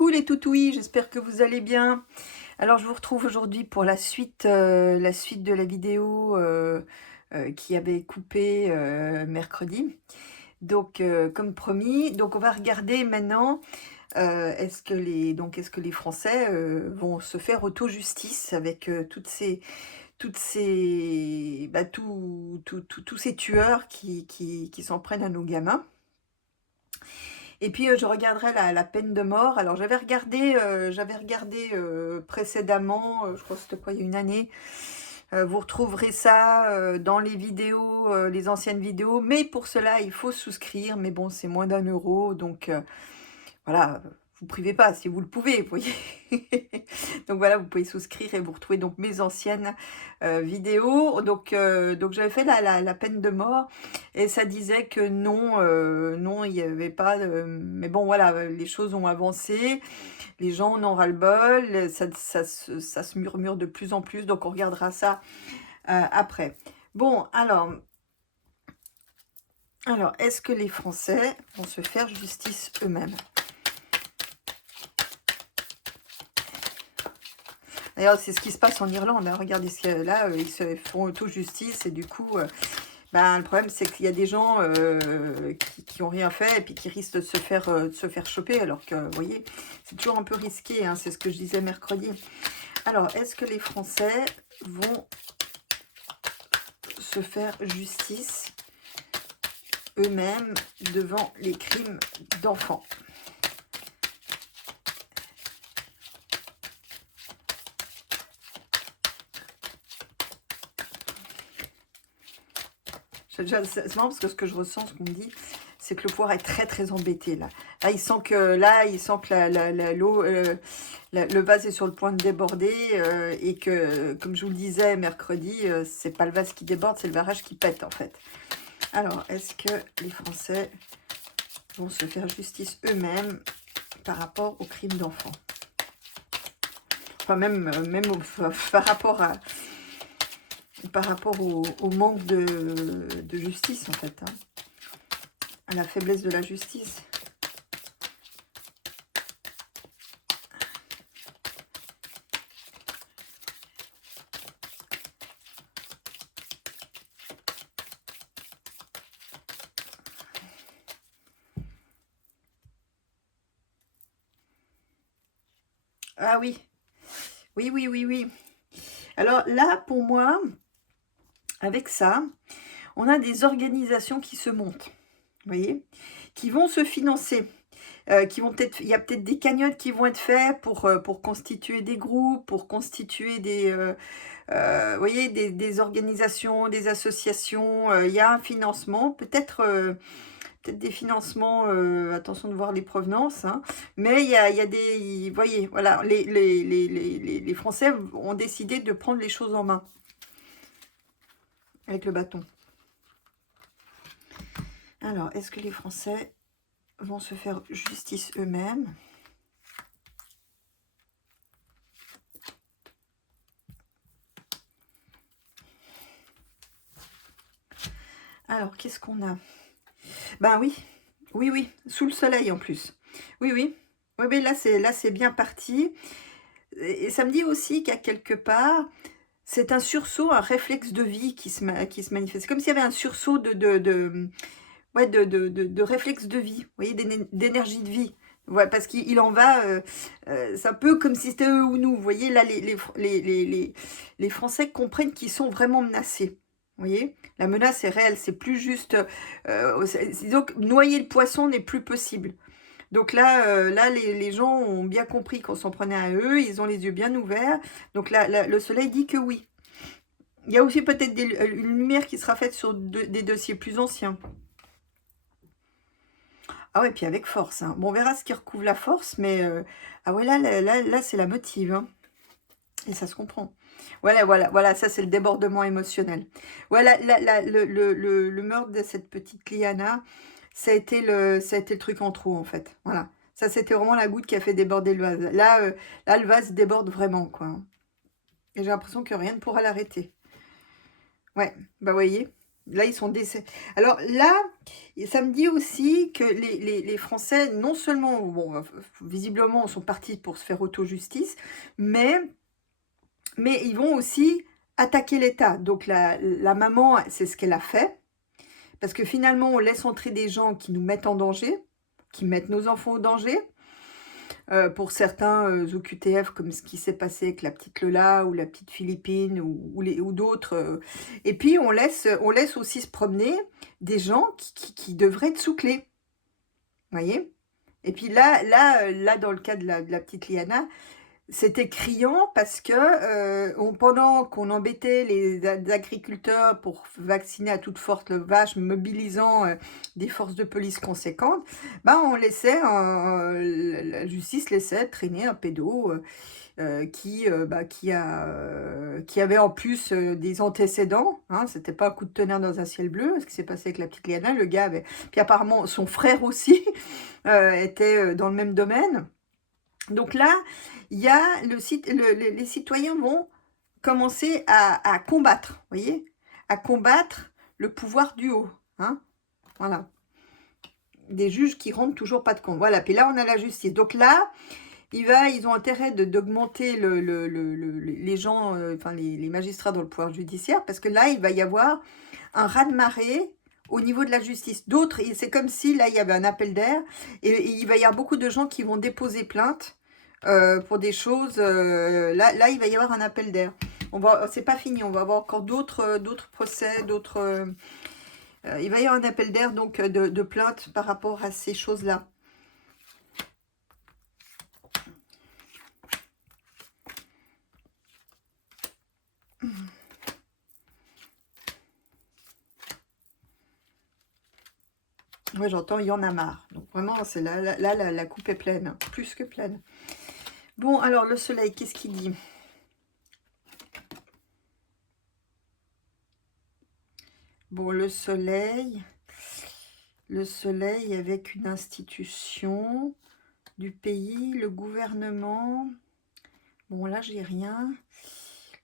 Coucou les toutouis, j'espère que vous allez bien. Alors je vous retrouve aujourd'hui pour la suite de la vidéo qui avait coupé mercredi. Donc comme promis, donc on va regarder maintenant est-ce que les Français vont se faire auto-justice avec tous ces tueurs qui s'en prennent à nos gamins. Et puis, je regarderai la peine de mort. Alors j'avais regardé, précédemment, je crois que c'était quoi? Il y a une année. Vous retrouverez ça, dans les vidéos, les anciennes vidéos, mais pour cela, il faut souscrire. Mais bon, c'est moins d'1 € donc voilà, vous privez pas si vous le pouvez, vous voyez? Donc voilà, vous pouvez souscrire et vous retrouvez donc mes anciennes, vidéos. Donc j'avais fait la peine de mort et ça disait que non, non, il y avait pas de mais bon voilà, les choses ont avancé, les gens en ont ras-le-bol, ça se murmure de plus en plus, donc on regardera ça, après. Bon alors est-ce que les Français vont se faire justice eux-mêmes? D'ailleurs, c'est ce qui se passe en Irlande, hein. Regardez ce qu'il y a là, ils se font auto-justice et du coup, ben, le problème, c'est qu'il y a des gens qui ont rien fait et puis qui risquent de se faire choper alors que, vous voyez, c'est toujours un peu risqué, hein, c'est ce que je disais mercredi. Alors, est-ce que les Français vont se faire justice eux-mêmes devant les crimes d'enfants? C'est marrant parce que ce que je ressens, ce qu'on me dit, c'est que le pouvoir est très très embêté là. Là, il sent que l'eau, le vase est sur le point de déborder et que, comme je vous le disais mercredi, c'est pas le vase qui déborde, c'est le barrage qui pète en fait. Alors, est-ce que les Français vont se faire justice eux-mêmes par rapport aux crimes d'enfants? Enfin, par rapport au manque de justice, en fait, hein, à la faiblesse de la justice. Ah oui, oui, oui, oui, oui. Alors là, pour moi, avec ça, on a des organisations qui se montent, vous voyez, qui vont se financer. Il y a peut-être des cagnottes qui vont être faites pour constituer des groupes, pour constituer vous voyez, des organisations, des associations. Il y a un financement, peut-être des financements, attention de voir les provenances, hein, mais il y a des, vous voyez, voilà, les Français ont décidé de prendre les choses en main avec le bâton. Alors, est-ce que les Français vont se faire justice eux-mêmes? Alors, qu'est-ce qu'on a? Ben oui, oui, oui, sous le soleil en plus. Oui, oui, oui, oui, là c'est bien parti. Et ça me dit aussi qu'à quelque part, c'est un sursaut, un réflexe de vie qui se manifeste. C'est comme s'il y avait un sursaut ouais, de réflexe de vie, vous voyez, d'énergie de vie. Ouais, parce qu'il en va, c'est un peu comme si c'était eux ou nous. Vous voyez, là, les Français comprennent qu'ils sont vraiment menacés. Vous voyez, la menace est réelle, c'est plus juste. Disons que noyer le poisson n'est plus possible. Donc là, les gens ont bien compris qu'on s'en prenait à eux, ils ont les yeux bien ouverts. Donc là, le soleil dit que oui. Il y a aussi peut-être une lumière qui sera faite sur des dossiers plus anciens. Ah ouais, puis avec force, hein. Bon, on verra ce qui recouvre la force, mais ah ouais, là c'est la motive, hein. Et ça se comprend. Voilà, voilà, voilà, ça c'est le débordement émotionnel. Voilà, le meurtre de cette petite Liana, ça a été le truc en trop, en fait. Voilà. Ça, c'était vraiment la goutte qui a fait déborder le vase. Là, le vase déborde vraiment, quoi, hein. Et j'ai l'impression que rien ne pourra l'arrêter. Ouais, bah voyez. Là, ils sont décédés. Alors là, ça me dit aussi que les Français, non seulement, bon, visiblement, sont partis pour se faire auto-justice, mais ils vont aussi attaquer l'État. Donc la maman, c'est ce qu'elle a fait, parce que finalement, on laisse entrer des gens qui nous mettent en danger, qui mettent nos enfants au danger. Pour certains OQTF, comme ce qui s'est passé avec la petite Lola ou la petite Philippine ou d'autres. Et puis, on laisse aussi se promener des gens qui devraient être sous clé. Vous voyez? Et puis là, dans le cas de la petite Liana, c'était criant parce que pendant qu'on embêtait les agriculteurs pour vacciner à toute force le vache, mobilisant des forces de police conséquentes, ben on laissait, la justice laissait traîner un pédo qui avait en plus des antécédents. Hein, c'était pas un coup de tonnerre dans un ciel bleu, ce qui s'est passé avec la petite Liana. Le gars avait... Puis apparemment, son frère aussi était dans le même domaine. Donc là, il y a les citoyens vont commencer à combattre, vous voyez, à combattre le pouvoir du haut. Hein, voilà. Des juges qui rendent toujours pas de compte. Voilà, puis là, on a la justice. Donc là, ils ont intérêt d'augmenter les gens, enfin les magistrats dans le pouvoir judiciaire, parce que là, il va y avoir un raz-de-marée au niveau de la justice. D'autres, c'est comme si là, il y avait un appel d'air, et il va y avoir beaucoup de gens qui vont déposer plainte pour des choses. Là, il va y avoir un appel d'air. C'est pas fini, on va avoir encore d'autres procès, il va y avoir un appel d'air donc de plainte par rapport à ces choses-là. Ouais, j'entends, il y en a marre. Donc vraiment, c'est là, la coupe est pleine, hein, plus que pleine. Bon, alors le soleil, qu'est-ce qu'il dit? Bon, le soleil avec une institution du pays, le gouvernement. Bon, là, j'ai rien.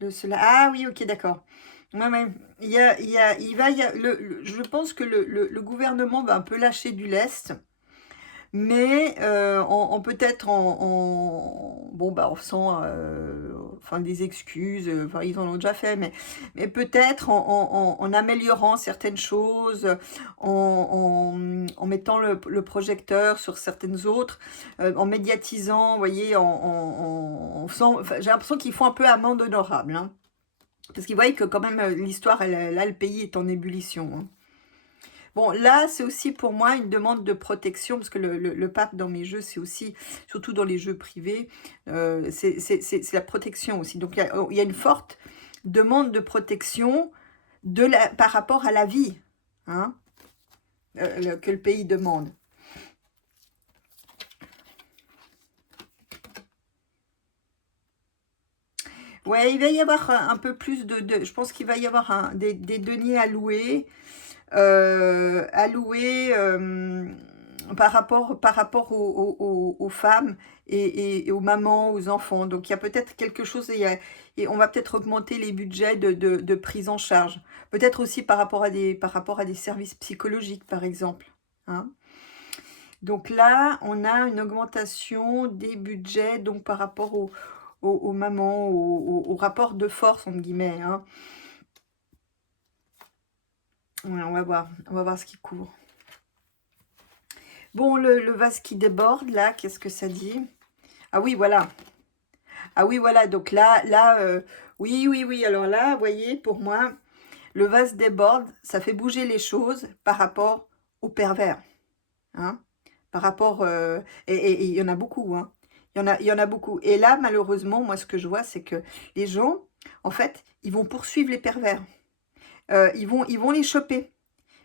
Le soleil. Ah oui, ok, d'accord. Ouais, ouais. Je pense que le gouvernement va un peu lâcher du lest, mais peut-être bon, bah, en faisant enfin, des excuses, enfin, ils en ont déjà fait, mais peut-être en améliorant certaines choses, en mettant le projecteur sur certaines autres, en médiatisant, vous voyez, en faisant, enfin, j'ai l'impression qu'ils font un peu amende honorable, hein. Parce qu'ils voient que quand même l'histoire, là, le pays est en ébullition. Hein. Bon, là, c'est aussi pour moi une demande de protection, parce que le pape dans mes jeux, c'est aussi, surtout dans les jeux privés, c'est la protection aussi. Donc, il y a une forte demande de protection par rapport à la vie, hein, que le pays demande. Ouais, il va y avoir un peu plus je pense qu'il va y avoir des deniers alloués, par rapport aux femmes et aux mamans, aux enfants. Donc il y a peut-être quelque chose, et on va peut-être augmenter les budgets de prise en charge. Peut-être aussi par rapport à des services psychologiques, par exemple. Hein. Donc là, on a une augmentation des budgets donc par rapport aux mamans, au rapport de force, entre guillemets. Hein. Ouais, on va voir ce qui court. Bon, le vase qui déborde, là, qu'est-ce que ça dit? Ah oui, voilà. Ah oui, voilà, donc oui. Alors là, vous voyez, pour moi, le vase déborde, ça fait bouger les choses par rapport au pervers. Hein, par rapport... et il y en a beaucoup, hein. Il y en a beaucoup. Et là, malheureusement, moi, ce que je vois, c'est que les gens, en fait, ils vont poursuivre les pervers. Ils vont les choper.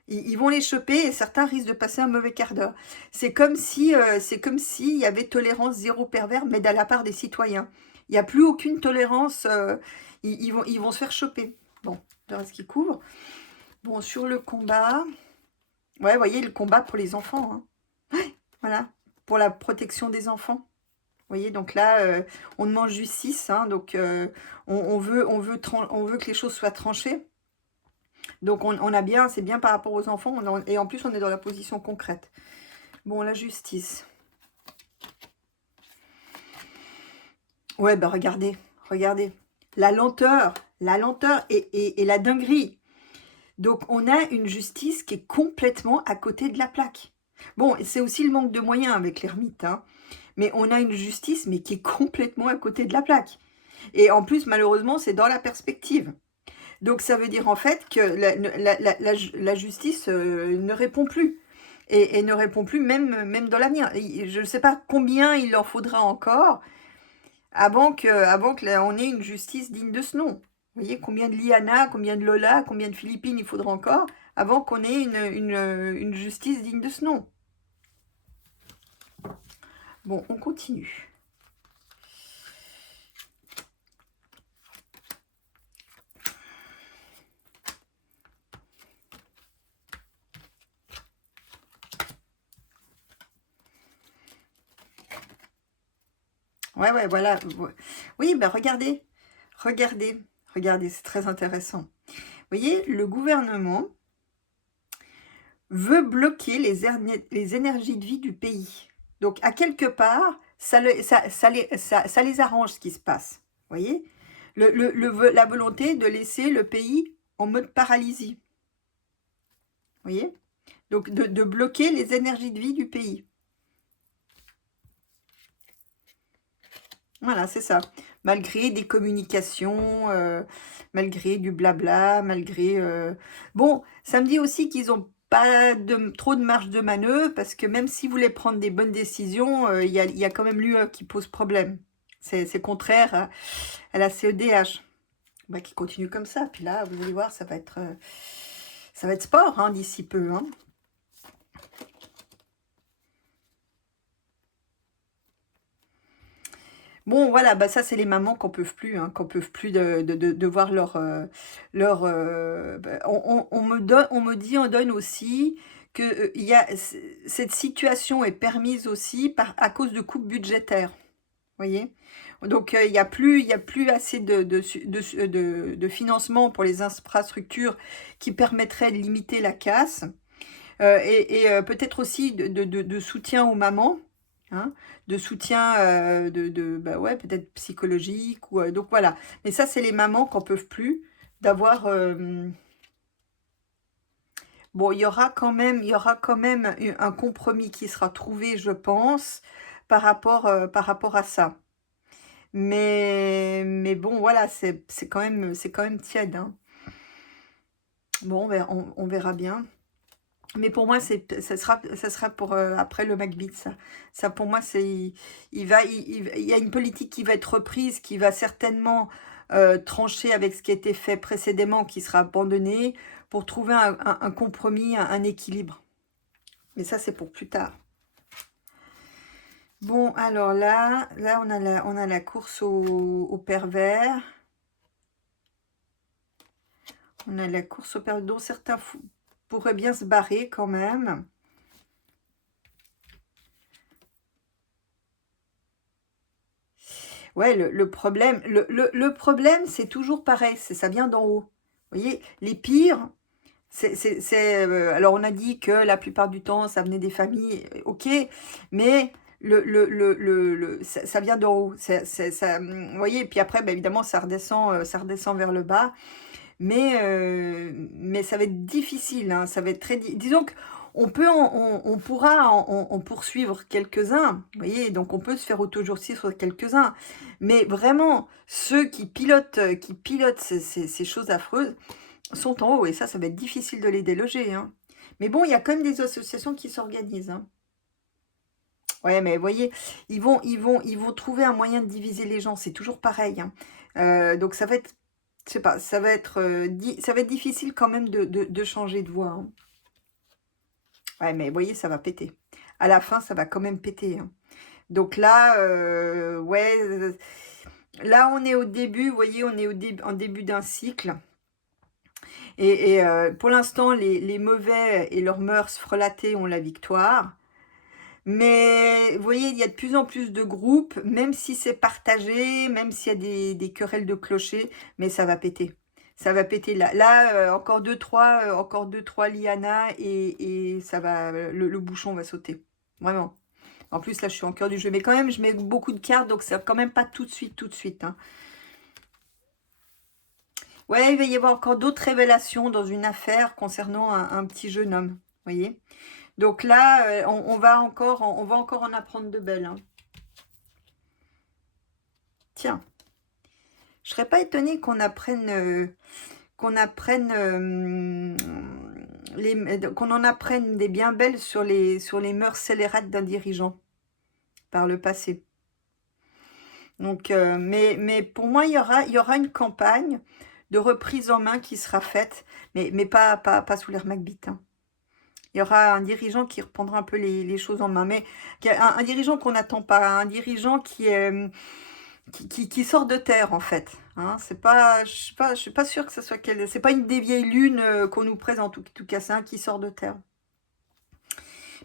Ils vont les choper et certains risquent de passer un mauvais quart d'heure. C'est comme si il y avait tolérance zéro pervers, mais de la part des citoyens. Il n'y a plus aucune tolérance. Ils vont se faire choper. Bon, le reste qui couvre. Bon, sur le combat... Ouais, vous voyez, le combat pour les enfants. Hein. Ouais, voilà, pour la protection des enfants. Vous voyez, donc là, on demande justice. Hein, donc, on veut que les choses soient tranchées. Donc on a bien, c'est bien par rapport aux enfants, et en plus on est dans la position concrète. Bon, la justice. Ouais, bah regardez, regardez. La lenteur et la dinguerie. Donc on a une justice qui est complètement à côté de la plaque. Bon, c'est aussi le manque de moyens avec l'ermite, hein. Mais on a une justice, mais qui est complètement à côté de la plaque. Et en plus, malheureusement, c'est dans la perspective. Donc ça veut dire en fait que la justice ne répond plus. Et ne répond plus même dans l'avenir. Je ne sais pas combien il en faudra encore avant que on ait une justice digne de ce nom. Vous voyez combien de Liana, combien de Lola, combien de Philippines il faudra encore avant qu'on ait une justice digne de ce nom. Bon, on continue. Ouais, voilà. Oui, ben regardez, regardez, regardez, c'est très intéressant. Vous voyez, le gouvernement veut bloquer les énergies de vie du pays. Donc, à quelque part, ça les arrange ce qui se passe. Vous voyez, la volonté de laisser le pays en mode paralysie. Vous voyez, donc de bloquer les énergies de vie du pays. Voilà, c'est ça. Malgré des communications, malgré du blabla, malgré... Bon, ça me dit aussi qu'ils n'ont pas trop de marge de manœuvre, parce que même s'ils voulaient prendre des bonnes décisions, il y a quand même l'UE qui pose problème. C'est contraire à la CEDH. Bah, qui continue comme ça. Puis là, vous allez voir, ça va être sport hein, d'ici peu. Hein. Bon, voilà, bah ça, c'est les mamans qu'on peuvent plus, hein, qu'on peuvent plus de voir bah, on me dit, on donne aussi que cette situation est permise aussi à cause de coupes budgétaires. Vous voyez? Donc, il y a plus assez de financement pour les infrastructures qui permettraient de limiter la casse. Peut-être aussi de soutien aux mamans, hein, de soutien bah ouais, peut-être psychologique. Donc voilà. Mais ça, c'est les mamans qui n'en peuvent plus d'avoir... Bon, il y aura quand même un compromis qui sera trouvé, je pense, par rapport à ça. Mais bon, voilà, c'est quand même tiède. Hein. Bon, on verra bien. Mais pour moi, ça sera pour après le McBeat, ça. Ça, pour moi, il y a une politique qui va être reprise, qui va certainement trancher avec ce qui a été fait précédemment, qui sera abandonné, pour trouver un compromis, un équilibre. Mais ça, c'est pour plus tard. Bon, alors là on a la course au pervers. On a la course au pervers, dont certains pourraient bien se barrer quand même. Ouais, le problème, le problème, c'est toujours pareil, ça vient d'en haut. Vous voyez, les pires, alors on a dit que la plupart du temps, ça venait des familles, ok, mais ça vient d'en haut. Vous voyez, et puis après, bah, évidemment, ça redescend vers le bas. Mais ça va être difficile, hein, ça va être très... Disons on pourra en poursuivre quelques-uns, vous voyez, donc on peut se faire auto-justice sur quelques-uns. Mais vraiment, ceux qui pilotent ces choses affreuses sont en haut, et ça va être difficile de les déloger. Hein. Mais bon, il y a quand même des associations qui s'organisent. Hein. Ouais, mais vous voyez, ils vont trouver un moyen de diviser les gens, c'est toujours pareil. Hein. Donc ça va être... Je sais pas, ça va être difficile quand même de changer de voie. Hein. Ouais, mais vous voyez, ça va péter. À la fin, ça va quand même péter. Hein. Donc là, ouais, là, on est au début, vous voyez, on est en début d'un cycle. Et pour l'instant, les mauvais et leurs mœurs frelatées ont la victoire. Mais vous voyez, il y a de plus en plus de groupes, même si c'est partagé, même s'il y a des querelles de clochers, mais ça va péter. Ça va péter là. Là, encore deux, trois lianas et ça va, le bouchon va sauter. Vraiment. En plus, là, je suis en cœur du jeu. Mais quand même, je mets beaucoup de cartes, donc c'est quand même pas tout de suite, hein. Ouais, il va y avoir encore d'autres révélations dans une affaire concernant un petit jeune homme. Vous voyez? Donc là, on va encore en apprendre de belles, hein. Tiens, je serais pas étonnée qu'on en apprenne des bien belles sur les mœurs scélérates d'un dirigeant par le passé. Donc, mais pour moi, il y aura une campagne de reprise en main qui sera faite, mais pas sous l'ère Macbeth, hein. Il y aura un dirigeant qui reprendra un peu les choses en main, mais un dirigeant qu'on n'attend pas, un dirigeant qui sort de terre, en fait, hein. Je suis pas sûre que ce soit c'est pas une des vieilles lunes qu'on nous présente, en tout cas, c'est un qui sort de terre.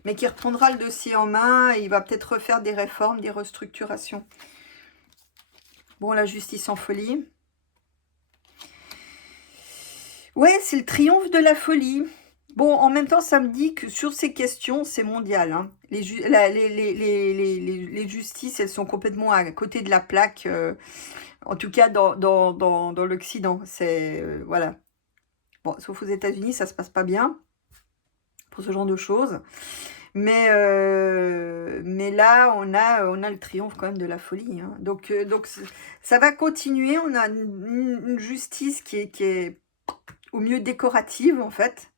Mais qui reprendra le dossier en main, et il va peut-être refaire des réformes, des restructurations. Bon, la justice en folie. Ouais, c'est le triomphe de la folie. Bon, en même temps, ça me dit que sur ces questions, c'est mondial, hein. Les justices, elles sont complètement à côté de la plaque, en tout cas dans l'Occident. C'est, voilà. Bon, sauf aux États-Unis, ça se passe pas bien pour ce genre de choses. Mais là, on a le triomphe quand même de la folie, hein. Donc ça va continuer. On a une justice qui est au mieux décorative, en fait,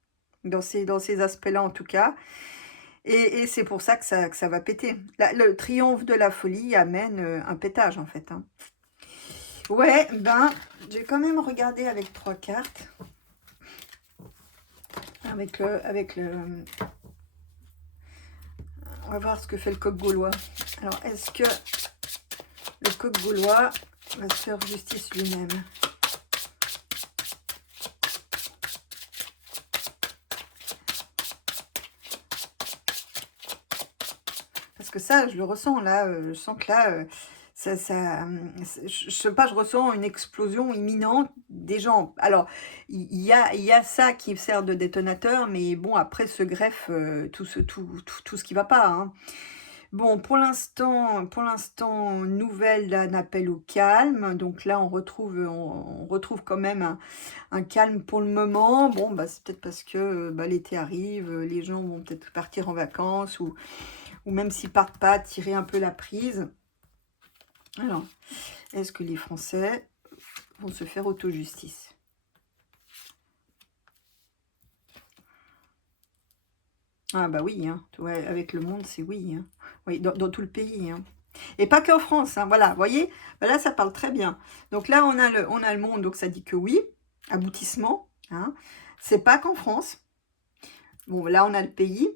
dans ces aspects-là, en tout cas. Et c'est pour ça que ça va péter. Le triomphe de la folie amène un pétage, en fait, hein. Ouais, ben, j'ai quand même regardé avec 3 cartes. Avec le... On va voir ce que fait le coq gaulois. Alors, est-ce que le coq gaulois va se faire justice lui-même? Parce que ça, je le ressens là. Je sens que là, je sais pas, je ressens une explosion imminente des gens. Alors, il y a ça qui sert de détonateur, mais bon, après se greffe tout ce qui va pas, hein. Bon, pour l'instant, nouvelle d'un appel au calme. Donc là, on retrouve quand même un calme pour le moment. Bon, bah, c'est peut-être parce que l'été arrive, les gens vont peut-être partir en vacances ou même s'ils partent pas, tirer un peu la prise. Alors, est-ce que les Français vont se faire auto-justice? Ah bah oui, hein. Ouais, avec le monde, c'est oui, hein. Oui, dans tout le pays, hein. Et pas qu'en France, hein. Voilà, vous voyez, bah là, ça parle très bien. Donc là, on a le monde, donc ça dit que oui, aboutissement, hein. C'est pas qu'en France. Bon, là, on a le pays.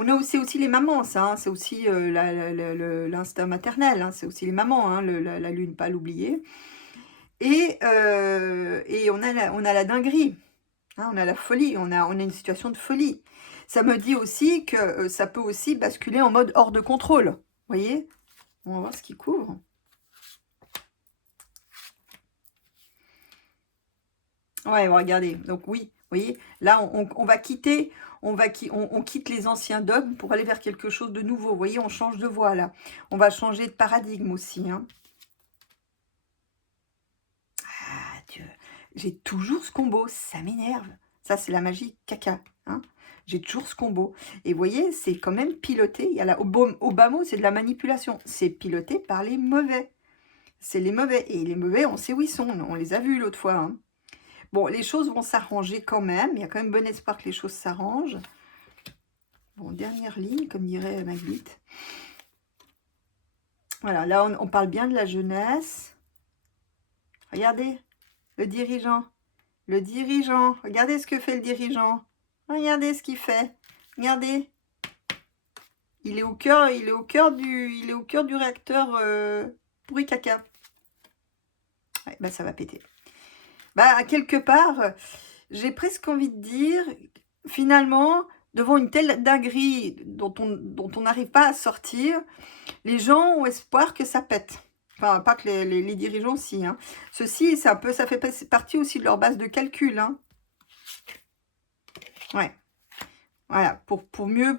On a aussi les mamans, ça, hein. C'est aussi l'instinct maternel, hein. C'est aussi les mamans, hein, la lune, pas l'oublier. Et on a la dinguerie, hein, on a la folie, on a une situation de folie. Ça me dit aussi que ça peut aussi basculer en mode hors de contrôle. Vous voyez? On va voir ce qu'il couvre. Ouais, regardez. Donc oui, vous voyez, là, on va quitter, on quitte les anciens dogmes pour aller vers quelque chose de nouveau. Vous voyez, on change de voie, là. On va changer de paradigme aussi, hein. Ah, Dieu. J'ai toujours ce combo, ça m'énerve. Ça, c'est la magie caca, hein. J'ai toujours ce combo. Et vous voyez, c'est quand même piloté. Il y a là, au bas mot, c'est de la manipulation. C'est piloté par les mauvais. C'est les mauvais. Et les mauvais, on sait où ils sont. On les a vus l'autre fois, hein. Bon, les choses vont s'arranger quand même. Il y a quand même bon espoir que les choses s'arrangent. Bon, dernière ligne, comme dirait Macbeth. Voilà, là, on parle bien de la jeunesse. Regardez, le dirigeant. Le dirigeant. Regardez ce que fait le dirigeant. Regardez ce qu'il fait. Regardez. Il est au cœur du réacteur pourri caca. Ouais, bah ça va péter. Bah quelque part, j'ai presque envie de dire, finalement, devant une telle dinguerie dont on n'arrive pas à sortir, les gens ont espoir que ça pète. Enfin, pas que les dirigeants, si. Hein. Ceci, ça fait partie aussi de leur base de calcul. Hein. Ouais. Voilà, pour mieux...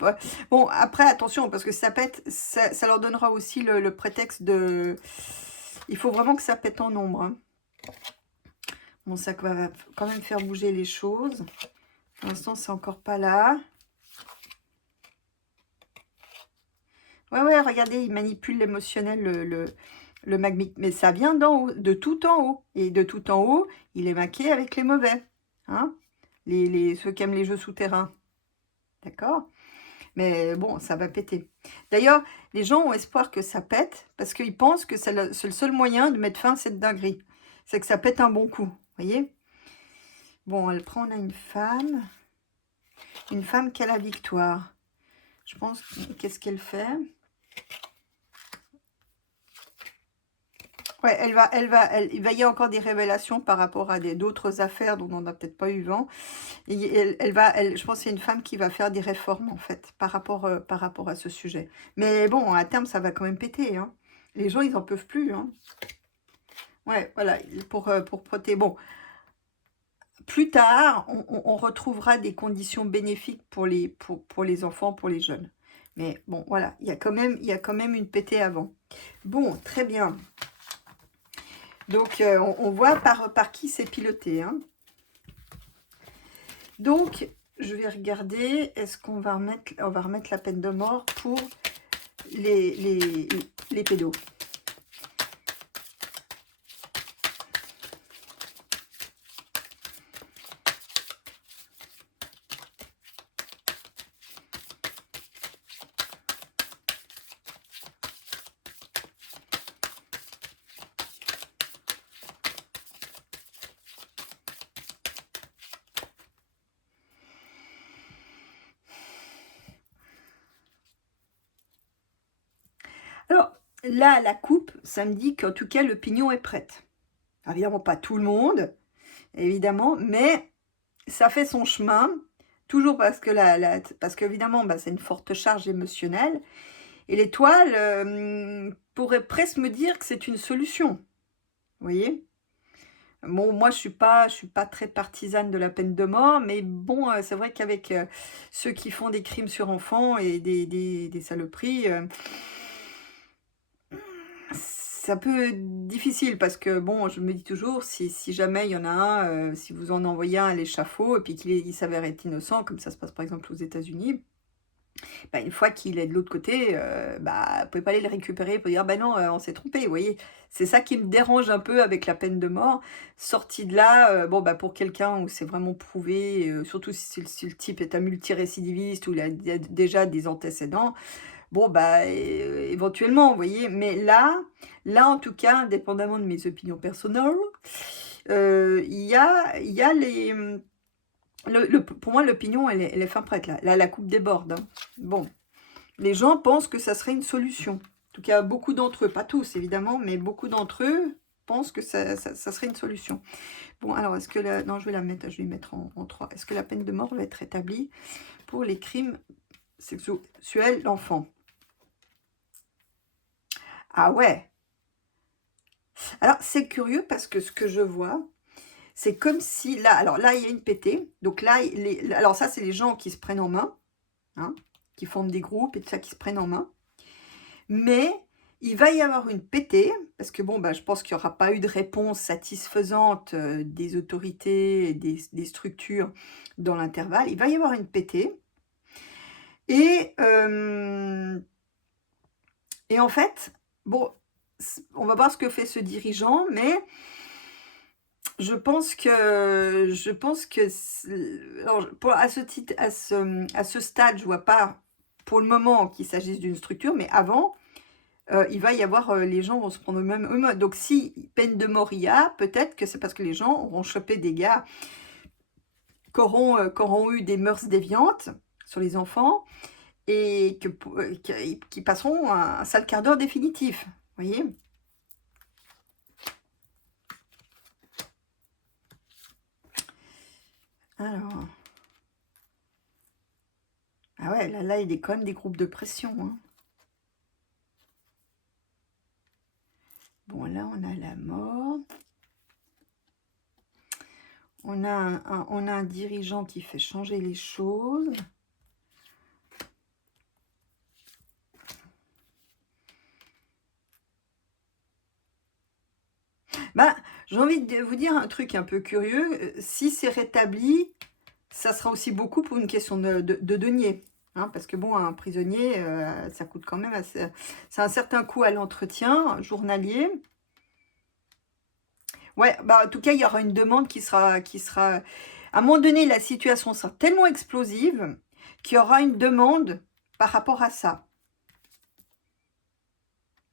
Bon, après, attention, parce que ça pète, ça leur donnera aussi le prétexte de... Il faut vraiment que ça pète en nombre. Hein. Bon, ça va quand même faire bouger les choses. Pour l'instant, c'est encore pas là. Ouais, regardez, il manipule l'émotionnel, le magmique. Mais ça vient d'en haut, de tout en haut. Et de tout en haut, il est maqué avec les mauvais. Hein, ceux qui aiment les jeux souterrains. D'accord? Mais bon, ça va péter. D'ailleurs, les gens ont espoir que ça pète parce qu'ils pensent que c'est le seul moyen de mettre fin à cette dinguerie. C'est que ça pète un bon coup. Vous voyez? Bon, elle prend, on a une femme. Une femme qui a la victoire. Je pense, qu'est-ce qu'elle fait? Ouais, il va y avoir encore des révélations par rapport à d'autres affaires dont on n'a peut-être pas eu vent. Et je pense que c'est une femme qui va faire des réformes, en fait, par rapport à ce sujet. Mais bon, à terme, ça va quand même péter. Hein. Les gens, ils n'en peuvent plus. Hein. Ouais, voilà, pour protéger. Bon, plus tard, on retrouvera des conditions bénéfiques pour les enfants, pour les jeunes. Mais bon, voilà, il y a quand même une pétée avant. Bon, très bien. Donc, on voit par qui c'est piloté. Hein. Donc, je vais regarder, est-ce qu'on va remettre la peine de mort pour les pédos. Alors, là, la coupe, ça me dit qu'en tout cas, l'opinion est prête. Évidemment, pas tout le monde, évidemment, mais ça fait son chemin, toujours parce que, parce qu'évidemment, bah, c'est une forte charge émotionnelle. Et l'étoile pourrait presque me dire que c'est une solution. Vous voyez? Bon, moi, je suis pas très partisane de la peine de mort, mais bon, c'est vrai qu'avec ceux qui font des crimes sur enfants et des saloperies, c'est un peu difficile parce que, bon, je me dis toujours, si jamais il y en a un, si vous en envoyez un à l'échafaud et puis qu'il s'avère être innocent, comme ça se passe par exemple aux États-Unis, bah, une fois qu'il est de l'autre côté, bah, vous pouvez pas aller le récupérer pour dire: «Bah non, on s'est trompé», vous voyez? C'est ça qui me dérange un peu avec la peine de mort. Sorti de là, bon, bah, pour quelqu'un où c'est vraiment prouvé, surtout si le type est un multirécidiviste ou il a déjà des antécédents, bon, bah, éventuellement, vous voyez? Mais là, en tout cas, indépendamment de mes opinions personnelles, il y a les, pour moi, l'opinion, elle est fin prête, là. Là, la coupe déborde, hein. Bon, les gens pensent que ça serait une solution. En tout cas, beaucoup d'entre eux, pas tous évidemment, mais beaucoup d'entre eux pensent que ça serait une solution. Bon, alors, est-ce que non, je vais lui mettre en 3. Est-ce que la peine de mort va être établie pour les crimes sexuels d'enfants? Ah ouais. Alors, c'est curieux parce que ce que je vois, c'est comme si là, alors là, il y a une pétée. Donc là, alors ça, c'est les gens qui se prennent en main, hein, qui forment des groupes et tout ça, qui se prennent en main. Mais il va y avoir une pétée, parce que bon, bah, je pense qu'il n'y aura pas eu de réponse satisfaisante des autorités et des structures dans l'intervalle. Il va y avoir une pétée. Et, et en fait, bon, on va voir ce que fait ce dirigeant, mais je pense que alors, à ce stade, je vois pas pour le moment qu'il s'agisse d'une structure, mais avant, il va y avoir, les gens vont se prendre eux-mêmes. Donc si peine de mort il y a, peut-être que c'est parce que les gens auront chopé des gars qui auront eu des mœurs déviantes sur les enfants et qui passeront un sale quart d'heure définitif. Vous voyez? Alors, ah ouais, là, il y a quand même des groupes de pression, hein. Bon, là, on a la mort. On a un dirigeant qui fait changer les choses. Bah, j'ai envie de vous dire un truc un peu curieux. Si c'est rétabli, ça sera aussi beaucoup pour une question de deniers. Hein, parce que bon, un prisonnier, ça coûte quand même assez... C'est un certain coût à l'entretien journalier. Ouais, bah en tout cas, il y aura une demande qui sera... À un moment donné, la situation sera tellement explosive qu'il y aura une demande par rapport à ça.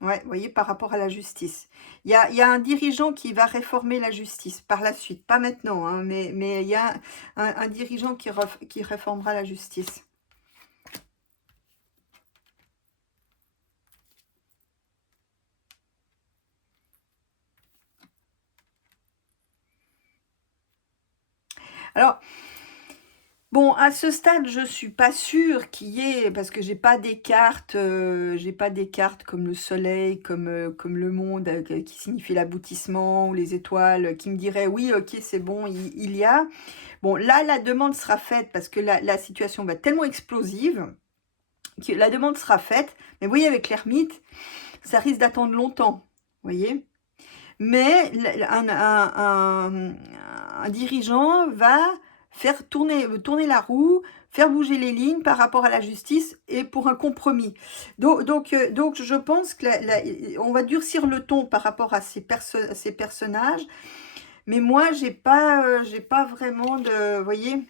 Ouais, vous voyez, par rapport à la justice. Il y a un dirigeant qui va réformer la justice par la suite. Pas maintenant, hein, mais il y a un dirigeant qui réformera la justice. Alors, bon, à ce stade, je suis pas sûre qu'il y ait, parce que j'ai pas des cartes comme le soleil, comme le monde, qui signifie l'aboutissement, ou les étoiles, qui me diraient, oui, ok, c'est bon, il y a. Bon, là, la demande sera faite, parce que la situation va tellement explosive, que la demande sera faite. Mais vous voyez, avec l'ermite, ça risque d'attendre longtemps, vous voyez. Mais un dirigeant va faire tourner la roue, faire bouger les lignes par rapport à la justice et pour un compromis. Donc je pense que on va durcir le ton par rapport à ces personnages. Mais moi, j'ai pas vraiment de... Vous voyez,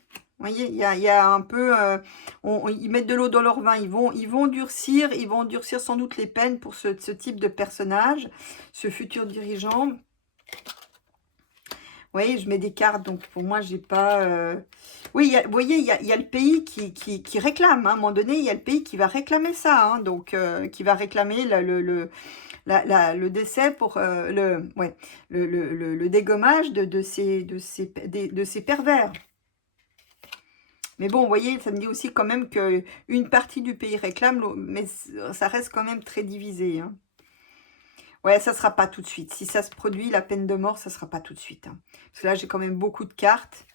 il y a un peu... ils mettent de l'eau dans leur vin. Ils vont durcir sans doute les peines pour ce type de personnage, ce futur dirigeant. Vous voyez, je mets des cartes, donc pour moi, j'ai pas... Oui, vous voyez, il y a le pays qui réclame. Hein. À un moment donné, il y a le pays qui va réclamer ça. Hein, donc, qui va réclamer le décès pour... le dégommage de ces pervers. Mais bon, vous voyez, ça me dit aussi quand même qu'une partie du pays réclame, mais ça reste quand même très divisé. Hein. Ouais, ça ne sera pas tout de suite. Si ça se produit, la peine de mort, ça ne sera pas tout de suite. Hein. Parce que là, j'ai quand même beaucoup de cartes.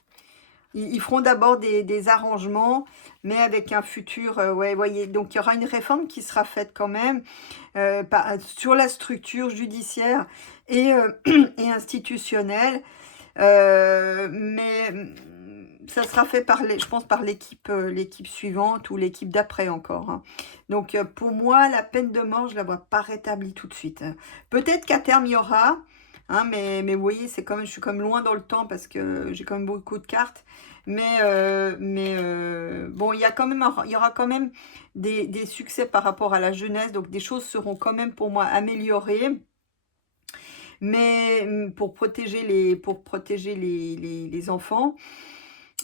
Ils feront d'abord des arrangements, mais avec un futur... ouais, voyez, donc il y aura une réforme qui sera faite quand même sur la structure judiciaire et institutionnelle. Mais ça sera fait je pense, par l'équipe suivante ou l'équipe d'après encore. Hein. Donc, pour moi, la peine de mort, je ne la vois pas rétablie tout de suite. Peut-être qu'à terme, il y aura, hein, mais vous voyez, je suis comme loin dans le temps parce que j'ai quand même beaucoup de cartes. Mais bon, il y aura quand même des succès par rapport à la jeunesse. Donc, des choses seront quand même, pour moi, améliorées. Mais pour protéger les enfants.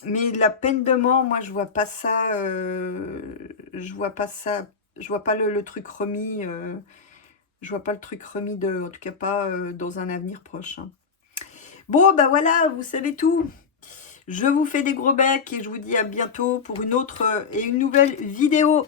Mais la peine de mort, moi, je vois pas ça. Je vois pas ça. Je vois pas le truc remis. Je vois pas le truc remis, en tout cas pas dans un avenir proche. Hein. Bon, bah voilà, vous savez tout. Je vous fais des gros becs et je vous dis à bientôt pour une autre et une nouvelle vidéo.